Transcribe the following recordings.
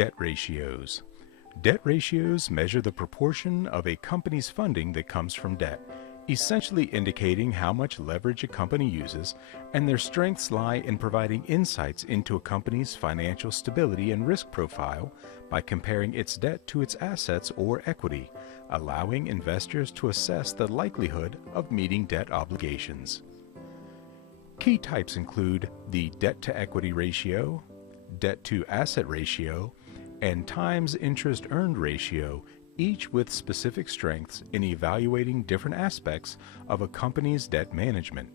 Debt ratios. Debt ratios measure the proportion of a company's funding that comes from debt, essentially indicating how much leverage a company uses, and their strengths lie in providing insights into a company's financial stability and risk profile by comparing its debt to its assets or equity, allowing investors to assess the likelihood of meeting debt obligations. Key types include the debt-to-equity ratio, debt-to-asset ratio, and times interest earned ratio, each with specific strengths in evaluating different aspects of a company's debt management.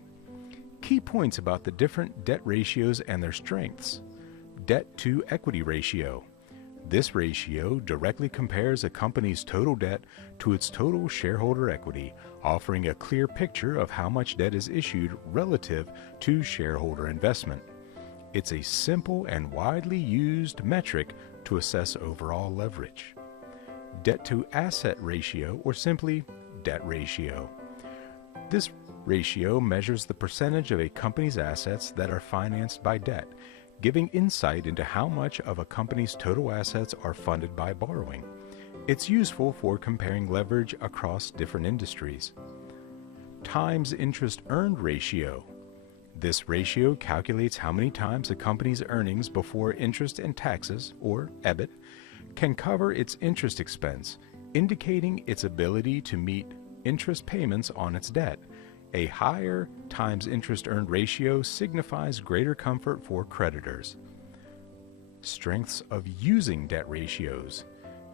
Key points about the different debt ratios and their strengths. Debt-to-equity ratio. This ratio directly compares a company's total debt to its total shareholder equity, offering a clear picture of how much debt is issued relative to shareholder investment. It's a simple and widely used metric to assess overall leverage. Debt-to-asset ratio, or simply debt ratio. This ratio measures the percentage of a company's assets that are financed by debt, giving insight into how much of a company's total assets are funded by borrowing. It's useful for comparing leverage across different industries. Times interest earned ratio. This ratio calculates how many times a company's earnings before interest and taxes, or EBIT, can cover its interest expense, indicating its ability to meet interest payments on its debt. A higher times interest earned ratio signifies greater comfort for creditors. Strengths of using debt ratios.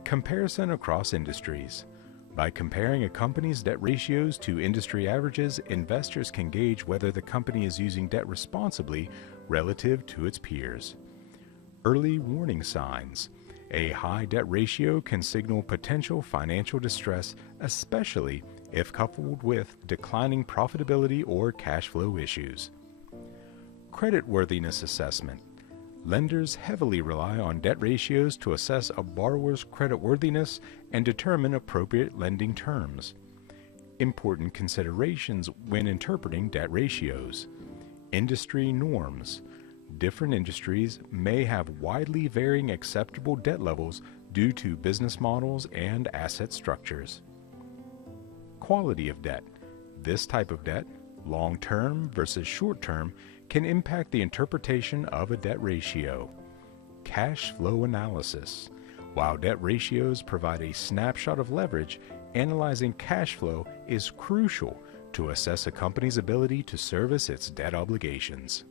Comparison across industries. By comparing a company's debt ratios to industry averages, investors can gauge whether the company is using debt responsibly relative to its peers. Early warning signs. A high debt ratio can signal potential financial distress, especially if coupled with declining profitability or cash flow issues. Creditworthiness assessment. Lenders heavily rely on debt ratios to assess a borrower's creditworthiness and determine appropriate lending terms. Important considerations when interpreting debt ratios. Industry norms. Different industries may have widely varying acceptable debt levels due to business models and asset structures. Quality of debt. This type of debt, long-term versus short-term, can impact the interpretation of a debt ratio. Cash flow analysis. While debt ratios provide a snapshot of leverage, analyzing cash flow is crucial to assess a company's ability to service its debt obligations.